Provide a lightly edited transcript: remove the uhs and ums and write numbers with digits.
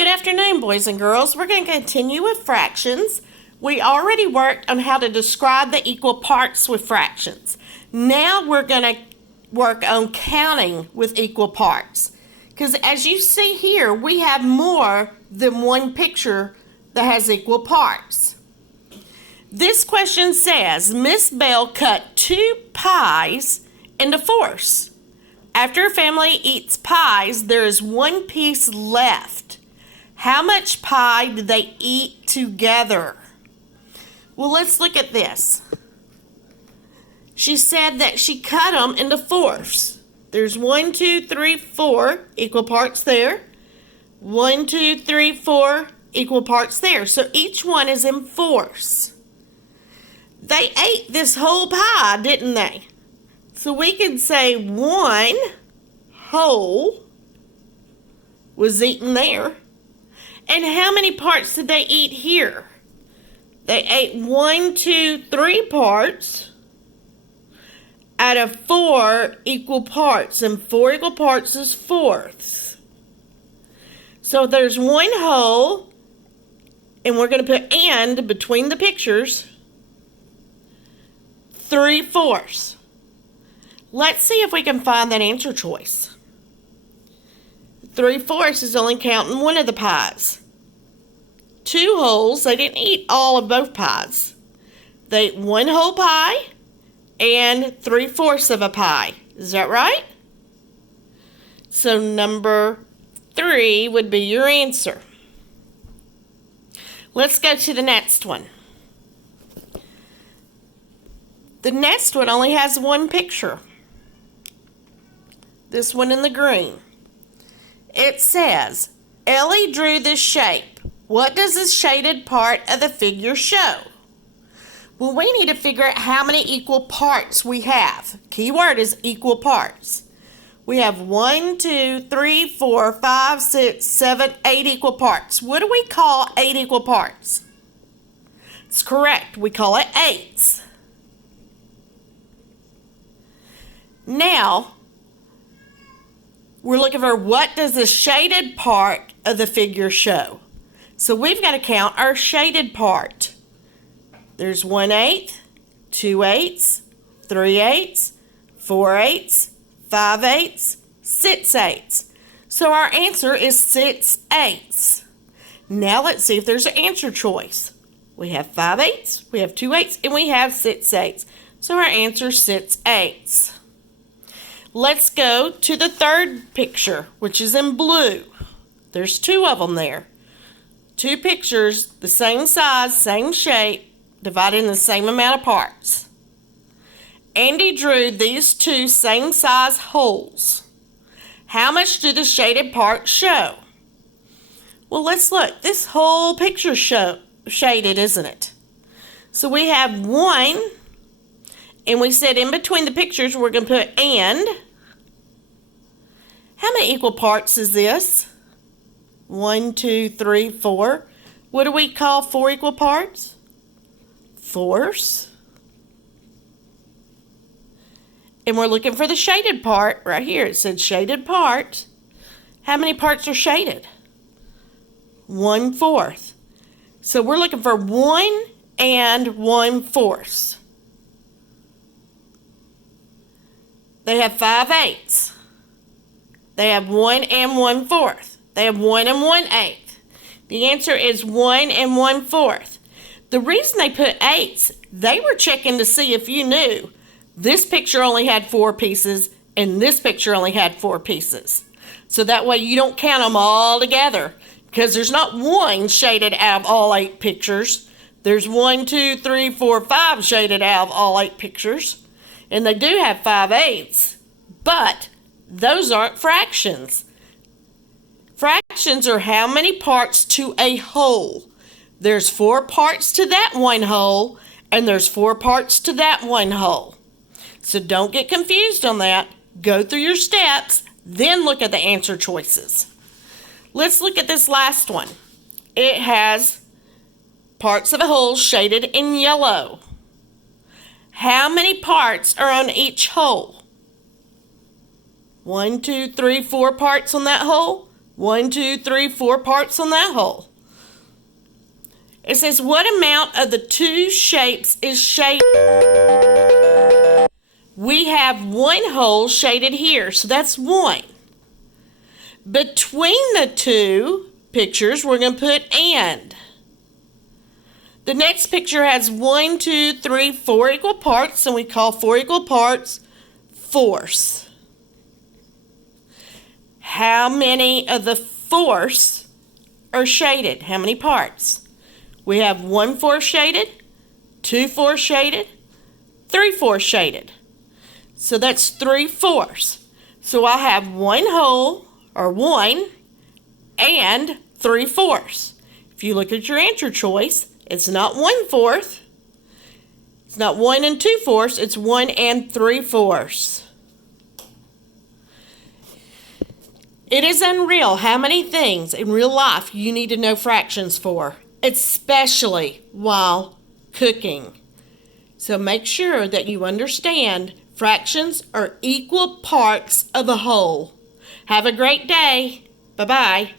Good afternoon, boys and girls. We're going to continue with fractions. We already worked on how to describe the equal parts with fractions. Now we're going to work on counting with equal parts. Because as you see here, we have more than one picture that has equal parts. This question says, Miss Bell cut 2 pies into fourths. After a family eats pies, there is 1 piece left. How much pie did they eat together? Well, let's look at this. She said that she cut them into fourths. There's 1, 2, 3, 4 equal parts there. 1, 2, 3, 4 equal parts there. So each one is in fourths. They ate this whole pie, didn't they? So we can say 1 whole was eaten there. And how many parts did they eat here? They ate 1, 2, 3 parts out of 4 equal parts. And 4 equal parts is fourths. So there's 1 whole. And we're going to put and between the pictures. 3 fourths. Let's see if we can find that answer choice. 3 fourths is only counting one of the pies. 2 wholes, they didn't eat all of both pies. They ate 1 whole pie and 3 fourths of a pie. Is that right? So number 3 would be your answer. Let's go to the next one. The next one only has 1 picture. This one in the green. It says, Ellie drew this shape. What does the shaded part of the figure show? Well, we need to figure out how many equal parts we have. Key word is equal parts. We have 1, 2, 3, 4, 5, 6, 7, 8 equal parts. What do we call 8 equal parts? It's correct. We call it eighths. Now, we're looking for what does the shaded part of the figure show. So we've got to count our shaded part. There's 1/8, 2/8, 3/8, 4/8, 5/8, 6/8. So our answer is 6/8. Now let's see if there's an answer choice. We have 5/8, we have 2/8, and we have 6/8. So our answer is 6/8. Let's go to the third picture, which is in blue. There's 2 of them there. 2 pictures, the same size, same shape, divided in the same amount of parts. Andy drew these 2 same size holes. How much do the shaded parts show? Well, let's look. This whole picture shaded, isn't it? So we have 1, and we said in between the pictures we're going to put and. How many equal parts is this? 1, 2, 3, 4. What do we call 4 equal parts? Fourths. And we're looking for the shaded part right here. It said shaded part. How many parts are shaded? 1/4. So we're looking for 1 and 1/4. They have 5/8. They have 1 and 1/4. They have 1 and 1/8. The answer is 1 and 1/4. The reason they put eighths, they were checking to see if you knew this picture only had 4 pieces and this picture only had 4 pieces. So that way you don't count them all together, because there's not 1 shaded out of all 8 pictures. There's 1, 2, 3, 4, 5 shaded out of all 8 pictures. And they do have 5/8, but those aren't fractions. Fractions are how many parts to a whole. There's 4 parts to that 1 whole, and there's 4 parts to that 1 whole. So don't get confused on that. Go through your steps, then look at the answer choices. Let's look at this last one. It has parts of a whole shaded in yellow. How many parts are on each whole? 1, 2, 3, 4 parts on that whole. 1, 2, 3, 4 parts on that whole. It says, what amount of the two shapes is shaded? We have one hole shaded here, so that's 1. Between the two pictures, we're going to put and. The next picture has 1, 2, 3, 4 equal parts, and we call 4 equal parts fourths. How many of the fourths are shaded? How many parts? We have 1/4 shaded, 2/4 shaded, 3/4 shaded. So that's 3/4. So I have one whole, or 1, and 3/4. If you look at your answer choice, it's not 1/4. It's not 1 and 2/4. It's 1 and 3/4. It is unreal how many things in real life you need to know fractions for, especially while cooking. So make sure that you understand fractions are equal parts of a whole. Have a great day. Bye-bye.